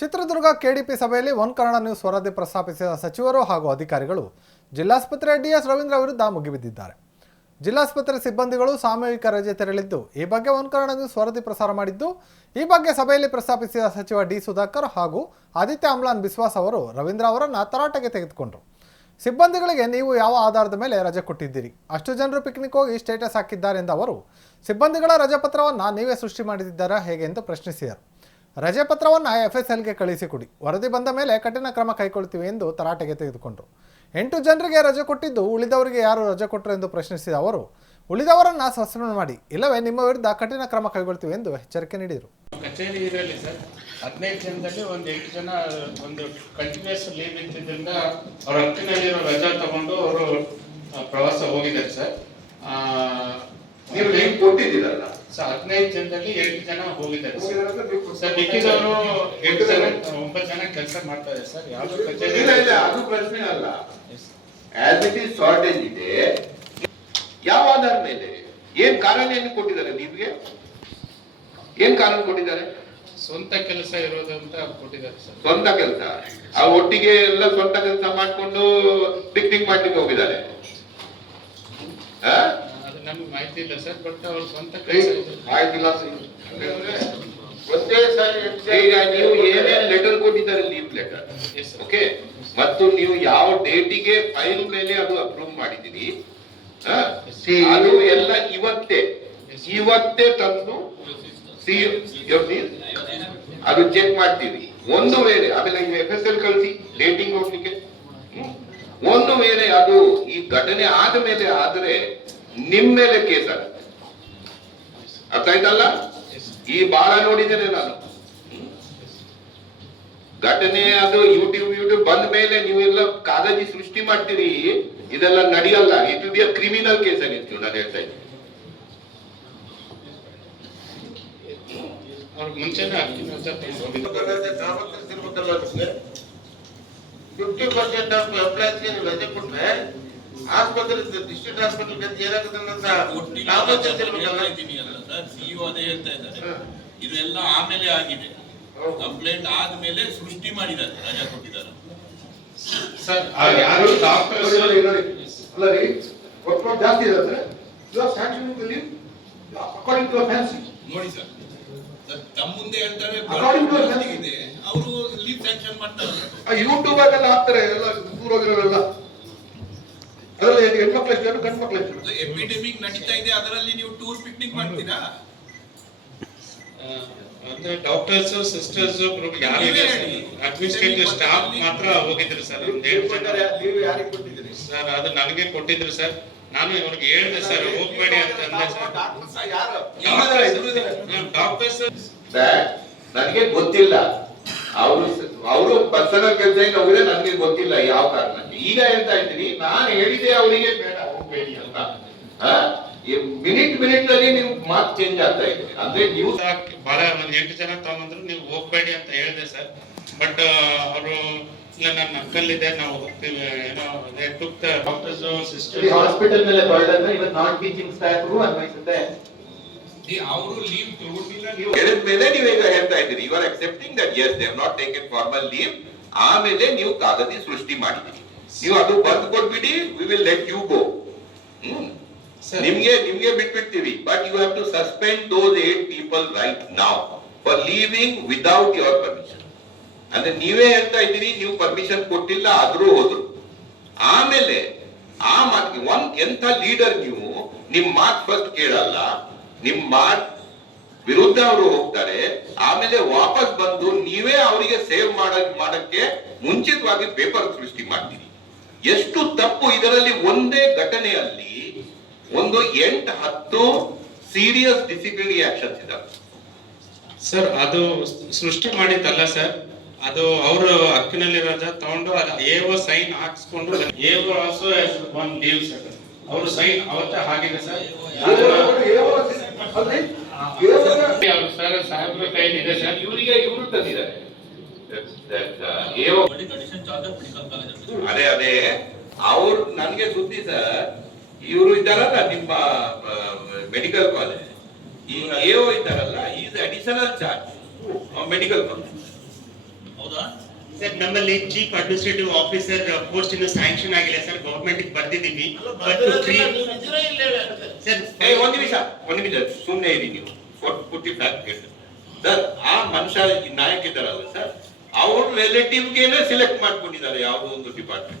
Chitradurga KDP ಸಭೆಯಲ್ಲಿ one Kannada news ವರದಿ ಪ್ರಸ್ತಾಪಿಸಿದ ಸಚಿವರು ಹಾಗೂ ಅಧಿಕಾರಿಗಳು ಜಿಲ್ಲಾಸ್ಪತ್ರೆ ಡಿಎಸ್ ರವೀಂದ್ರ ವಿರುದ್ಧ ಮುಗಿಬಿದ್ದಿದ್ದಾರೆ. ಜಿಲ್ಲಾಸ್ಪತ್ರೆ ಸಿಬ್ಬಂದಿಗಳು ಸಾಮೂಹಿಕ ರಜೆ ತೆರಳಿದ್ದು, ಈ ಬಗ್ಗೆ ಒನ್ ಕನ್ನಡ ನ್ಯೂಸ್ ವರದಿ ಪ್ರಸಾರ ಮಾಡಿದ್ದು, ಈ ಬಗ್ಗೆ ಸಭೆಯಲ್ಲಿ ಪ್ರಸ್ತಾಪಿಸಿದ ಸಚಿವ ಡಿ ಸುಧಾಕರ್ ಹಾಗೂ ಆದಿತ್ಯ ಅಮ್ಲಾನ್ ಬಿಸ್ವಾಸ್ ಅವರು ರವೀಂದ್ರ ಅವರನ್ನು ತರಾಟೆಗೆ ತೆಗೆದುಕೊಂಡರು. ಸಿಬ್ಬಂದಿಗಳಿಗೆ ನೀವು ಯಾವ ಆಧಾರದ ಮೇಲೆ ರಜೆ ಕೊಟ್ಟಿದ್ದೀರಿ? ಅಷ್ಟು ಜನರು ಪಿಕ್ನಿಕ್ ಹೋಗಿ ಸ್ಟೇಟಸ್ ಹಾಕಿದ್ದಾರೆ ಎಂದ ಅವರು, ಸಿಬ್ಬಂದಿಗಳ ರಜೆ ಪತ್ರವನ್ನು ನೀವೇ ಸೃಷ್ಟಿ ಮಾಡಿದ್ದೀರಾ ಹೇಗೆ ಎಂದು ಪ್ರಶ್ನಿಸಿದರು. ರಜೆ ಪತ್ರವನ್ನು ಎಫ್ ಎಸ್ ಎಲ್ಗೆ ಕಳಿಸಿಕೊಡಿ. ವರದಿ ಬಂದ ಮೇಲೆ ಕಠಿಣ ಕ್ರಮ ಕೈಗೊಳ್ತೀವಿ ಎಂದು ತರಾಟೆಗೆ ತೆಗೆದುಕೊಂಡರು. ಎಂಟು ಜನರಿಗೆ ರಜೆ ಕೊಟ್ಟಿದ್ದು ಉಳಿದವರಿಗೆ ಯಾರು ರಜೆ ಕೊಟ್ಟರು ಎಂದು ಪ್ರಶ್ನಿಸಿದ ಅವರು, ಉಳಿದವರನ್ನು ಸಸ್ಪೆಂಡ್ ಮಾಡಿ. ಇಲ್ಲವೇ ನಿಮ್ಮ ವಿರುದ್ಧ ಕಠಿಣ ಕ್ರಮ ಕೈಗೊಳ್ತೀವಿ ಎಂದು ಎಚ್ಚರಿಕೆ ನೀಡಿದರು. ಕಚೇರಿ ಇದರಲ್ಲಿ ಸರ್, ಹದಿನೈದು ಜನದಲ್ಲಿ ಒಂದು ಎಂಟು ಜನ, ಒಂದು ಕಂಟಿನ್ಯೂಸ್ ಲೀವ್ ಇದ್ದಿದ್ದರಿಂದ ಅವ್ರ ಹತ್ತಿನಲ್ಲಿರೋ ರಜಾ ತಗೊಂಡು ಅವರು ಪ್ರವಾಸ ಹೋಗಿದ್ದಾರೆ ಸರ್ ಆ, ನೀವು ಲೀವ್ ಕೊಟ್ಟಿದ್ದೀರಲ್ಲ ಸರ್ ಹದಿನೈದು ಜನದಲ್ಲಿ ಎಂಟು ಜನ ಹೋಗಿದ್ದಾರೆ ಸರ್. ಮಿಕ್ಕಿದವರು ಎಂಟು ಜನ ಒಂಬತ್ತು ಜನ ಕೆಲಸ ಮಾಡ್ತಾರೆ ಸರ್. ಯಾವ ಇಲ್ಲ ಅದು ಪ್ರಶ್ನೆ ಅಲ್ಲ. ಆಸ್ ಇಟ್ ಈಸ್ ಶಾರ್ಟೇಜ್ ಇದೆ ಯಾವ ಆಧಾರ ಮೇಲೆ? ಏನ್ ಕಾರಣ ಏನು ಕೊಟ್ಟಿದ್ದಾರೆ ನಿಮಗೆ? ಏನ್ ಕಾರಣ ಕೊಟ್ಟಿದ್ದಾರೆ? ಸ್ವಂತ ಕೆಲಸ ಇರೋದು ಅಂತ ಕೊಟ್ಟಿದ್ದಾರೆ ಸರ್. ಸ್ವಂತ ಕೆಲಸ. ಆ ಒಟ್ಟಿಗೆ ಎಲ್ಲ ಸ್ವಂತ ಕೆಲಸ ಮಾಡ್ಕೊಂಡು ಪಿಕ್ನಿಕ್ ಮಾಡ್ಲಿಕ್ಕೆ ಹೋಗಿದ್ದಾರೆ. ನಮ್ಗೆ ಮಾಹಿತಿ ಇಲ್ಲ ಸರ್ ಬಟ್ ಅವ್ರ ಸ್ವಂತ ಆಯ್ತಿಲ್ಲ ಒಂದೇ ಸಾರಿ ಈಗ ನೀವು ಏನೇನ್ ಲೆಟರ್ ಕೊಟ್ಟಿದ್ದಾರೆ ಲೀವ್ ಲೆಟರ್ ಓಕೆ ಮತ್ತು ನೀವು ಯಾವ ಡೇಟಿಗೆ ಫೈಲ್ ಮೇಲೆ ಅದು ಅಪ್ರೂವ್ ಮಾಡಿದಿರಿ ಆ? ಅದು ಎಲ್ಲ ಇವತ್ತೇ. ಇವತ್ತೇ ತಂದು ಸಿ ಅದು ಚೆಕ್ ಮಾಡ್ತೀವಿ ಒಂದು ವೇಳೆ ಆಮೇಲೆ ಎಫ್ ಎಸ್ ಎಲ್ ಕಳಿಸಿ ಡೇಟಿಂಗ್ ಹೋಗ್ಲಿಕ್ಕೆ. ಒಂದು ವೇಳೆ ಅದು ಈ ಘಟನೆ ಆದ ಮೇಲೆ ಆದ್ರೆ ನಿಮ್ ಮೇಲೆ ಕೇಸ್ ಆಗುತ್ತೆ. ಅರ್ಥ ಆಯ್ತಲ್ಲ ಈ ಬಾಳ ನೋಡಿದ್ದೇನೆ ನಾನು. ಘಟನೆ ಅದು ಯೂಟ್ಯೂಬ್ ಯೂಟ್ಯೂಬ್ ಬಂದ ಮೇಲೆ ನೀವೆಲ್ಲ ಕಾಗದಿ ಸೃಷ್ಟಿ ಮಾಡ್ತೀರಿ. ಇದೆಲ್ಲ ನಡೆಯಲ್ಲ. It will be a criminal case ಆಗಿತ್ತು ನಾನು ಹೇಳ್ತಾ ಇದ್ದೀನಿ. ಫಿಫ್ಟಿ ಪರ್ಸೆಂಟ್ ಆಫ್ ಎಂಪ್ಲಾಯ್ಸ್ಗೆ ನೀವು ರಜೆ ಕೊಟ್ರೆ. ಆಸ್ಪತ್ರೆ ಡಿಸ್ಟ್ರಿಕ್ಟ್ ಹಾಸ್ಪಿಟಲ್ ಏನಾಗುತ್ತೆ ಹೇಳ್ತಾ ಇದ್ದಾರೆ. ಇದು ಆಮೇಲೆ ಆಗಿದೆ. ಕಂಪ್ಲೇಂಟ್ ಆದ್ಮೇಲೆ ಸೃಷ್ಟಿ ಮಾಡಿದ್ದಾರೆ ರಜಾ ಕೊಟ್ಟಿದ್ದಾರೆ. ಸರ್ ಯಾರು ಡಾಕ್ಟರ್ಸ್ ಅಲ್ಲ ರೀ ವರ್ಕ್ಲೋಡ್ ಜಾಸ್ತಿ ಇದೆ ಅಂದ್ರೆ you are sanctioning leave according to fancy ನೋಡಿ ಸರ್ ಸರ್ ತಮ್ಮ ಮುಂದೆ ಹೇಳ್ತಾರೆ the- ಇದೆ. ಅವರು ಲೀವ್ ಸ್ಯಾಂಕ್ಷನ್ ಮಾಡ್ತಾರೆ. ಆ ಯೂಟ್ಯೂಬ್ ಅಲ್ಲಿ ಹಾಕ್ತಾರೆ ಎಲ್ಲ ದೂರ ಹೋಗಿರೋರೆಲ್ಲ ಅದರಲ್ಲಿ ಹೆಣ್ಮಕ್ಳು ಎಷ್ಟು ಗಂಡು ಮಕ್ಳು ಎಷ್ಟು ಎಪಿಡೆಮಿಕ್ ನಡೀತಾ ಇದೆ ಅದರಲ್ಲಿ ನೀವು ಟೂರ್ ಪಿಕ್ನಿಕ್ ಮಾಡ್ತೀರಾ? ಅಂದ್ರೆ ಡಾಕ್ಟರ್ಸ್ ಸಿಸ್ಟರ್ಸ್ ಯಾರು. ಅಡ್ಮಿನಿಸ್ಟ್ರೇಟಿವ್ ಸ್ಟಾಫ್ ಮಾತ್ರ ಹೋಗಿದ್ರು ಸರ್ ನೀವು ಯಾರಿಗೆ ಕೊಟ್ಟಿದ್ದೀರಿ? ಸರ್ ಅದು ನನಗೆ ಕೊಟ್ಟಿದ್ರು ಸರ್ ನಾನು ಇವ್ರಿಗೆ ಹೇಳಿದೆ ಸರ್ ಹೋಗ್ಬೇಡಿ ಅಂತ ಅಂದೆ ಸರ್ ಯಾರು? ಡಾಕ್ಟರ್ಸ್ ನನಗೆ ಗೊತ್ತಿಲ್ಲ. ಅವರು ಅವರು ಪರ್ಸನಲ್ ಕೆಲಸ ಏನು ಹೋಗಿದೆ ನನಗೆ ಗೊತ್ತಿಲ್ಲ ಯಾವ ಕಾರಣಕ್ಕೆ. ಈಗ ಹೇಳ್ತಾ ಇದ್ದೀನಿ ನಾನು ಹೇಳಿದೆ ಅವರಿಗೆ ಬೇಡ ಹೋಗ್ಬೇಡಿ ಅಂತ. ಮಿನಿಟ್ ಮಿನಿಟ್ ಅಲ್ಲಿ ನೀವು ಮಾತ್ ಚೇಂಜ್ ಆಗ್ತಾ ಇದ್ದೀರಿ. ಅಂದ್ರೆ ನೀವು ಬಹಳ ಒಂದ್ ಎಂಟು ಜನ ತಗೊಂಡ್ರು ನೀವು ಹೋಗ್ಬೇಡಿ ಅಂತ ಹೇಳಿದೆ ಸರ್. ಬಟ್ ಅವರು ಇಲ್ಲ ನನ್ನ ಅಕ್ಕಲ್ಲಿದೆ ನಾವು ಹೋಗ್ತೀವಿ ಏನೋ ಅದೇ ಡಾಕ್ಟರ್ಸ್ ಸಿಸ್ಟರ್ ಹಾಸ್ಪಿಟಲ್ ಮೇಲೆ ಬರ್ಡನ್ ಇವತ್ತು ನಾನ್ ಟೀಚಿಂಗ್ ಸ್ಟಾಫ್ ಅನ್ವಯಿಸುತ್ತೆ ಅವರು ಲೀವ್ ತಗೊಂಡಿಲ್ಲ ನೀವು. ಹೇಳಿದ ಮೇಲೆ ನೀವು ಈಗ ಹೇಳ್ತಾ ಇದ್ದೀರಿ. You are accepting that yes they not taken formal leave ಆಮೇಲೆ ನೀವು ಕಾಗದಿ ಸೃಷ್ಟಿ ಮಾಡಿದ್ದೀರಿ. ನೀವು ಅದು ಬಂದು ಕೊಟ್ಬಿಡಿ we will let you go. ನಿಮ್ಗೆ ನಿಮ್ಗೆ ಬಿಟ್ಬಿಡ್ತೀವಿ. But you have to suspend those eight people right now for leaving without your permission ಅಂದ್ರೆ ನೀವೇ ಹೇಳ್ತಾ ಇದ್ದೀರಿ ನೀವು ಪರ್ಮಿಷನ್ ಕೊಟ್ಟಿಲ್ಲ ಆದ್ರೂ ಹೋದ್ರು. ಆಮೇಲೆ ಆ ಮಾತಿಗೆ ಒಂದ್ ಎಂತ ಲೀಡರ್ ನೀವು ನಿಮ್ ಮಾತು ಫಸ್ಟ್ ಕೇಳಲ್ಲ. ನಿಮ್ ಮಾತ್ ವಿರುದ್ಧ ಅವರು ಹೋಗ್ತಾರೆ ಆಮೇಲೆ ವಾಪಸ್ ಬಂದು ನೀವೇ ಅವರಿಗೆ ಸೇವ್ ಮಾಡ ಮಾಡಕ್ಕೆ ಮುಂಚಿತವಾಗಿ ಪೇಪರ್ ಸೃಷ್ಟಿ ಮಾಡ್ತೀರಿ. ಎಷ್ಟು ತಪ್ಪು ಇದರಲ್ಲಿ ಒಂದೇ ಘಟನೆಯಲ್ಲಿ ಒಂದು ಎಂಟು ಹತ್ತು ಸೀರಿಯಸ್ ಡಿಸಿಪ್ಲಿನರಿ ಆಕ್ಷನ್ಸ್ ಇದಾವೆ. ಸರ್ ಅದು ಸೃಷ್ಟಿ ಮಾಡಿದ್ದಲ್ಲ ಸರ್ ಅದು ಅವರು ಹಕ್ಕಿನಲ್ಲಿ ರಜಾ ತಗೊಂಡು ಅದು ಏವೋ ಸೈನ್ ಹಾಕ್ಸ್ಕೊಂಡು ಏವೋ ಆಲ್ಸೋ ಒನ್ ಲೀವ್ ಸರ್ ಅವರು ಸೈನ್ ಅವತ್ತೇ ಆಗಿದೆ ಸರ್ ಅವ್ರು ಸರ್ ಸರ್? ಇವರಿಗೆ ಇವರು ತಂದಿದ್ದಾರೆ. ಕಾಲೇಜ್ ಅದೇ ಅದೇ. ಅವ್ರು ನನ್ಗೆ ಸುದ್ದಿ ಸರ್ ಇವರು ಇದ್ದಾರಲ್ಲ ನಿಮ್ಮ ಮೆಡಿಕಲ್ ಕಾಲೇಜ್ ಈ ಎಒ ಇದ್ದಾರಲ್ಲ is additional charge medical college sir ನಮ್ಮಲ್ಲಿ ಚೀಫ್ ಅಡ್ಮಿನಿಸ್ಟ್ರೇಟಿವ್ ಆಫೀಸರ್ ಪೋಸ್ಟ್ ಇನ್ನು ಸ್ಯಾಂಕ್ಷನ್ ಆಗಿಲ್ಲ ಸರ್ ಗವರ್ಮೆಂಟ್ ಬರ್ದಿದ್ದೀವಿ. ಸರ್ ಒಂದ್ ನಿಮಿಷ ಒಂದ್ ನಿಮಿಷ ಸುಮ್ಮನೆ ಇರಿ ನೀವು. ಪುಟ್ಟಿ ಫ್ಯಾಕ್ಟ್ ಸರ್ ಆ ಮನುಷ್ಯ ನಾಯಕ ಇದ್ದಾರಲ್ಲ ಸರ್ ಅವ್ರ ರಿಲೇಟಿವ್ಗೆನೆ ಸೆಲೆಕ್ಟ್ ಮಾಡ್ಕೊಂಡಿದ್ದಾರೆ ಯಾವುದೋ ಒಂದು ಡಿಪಾರ್ಟ್ಮೆಂಟ್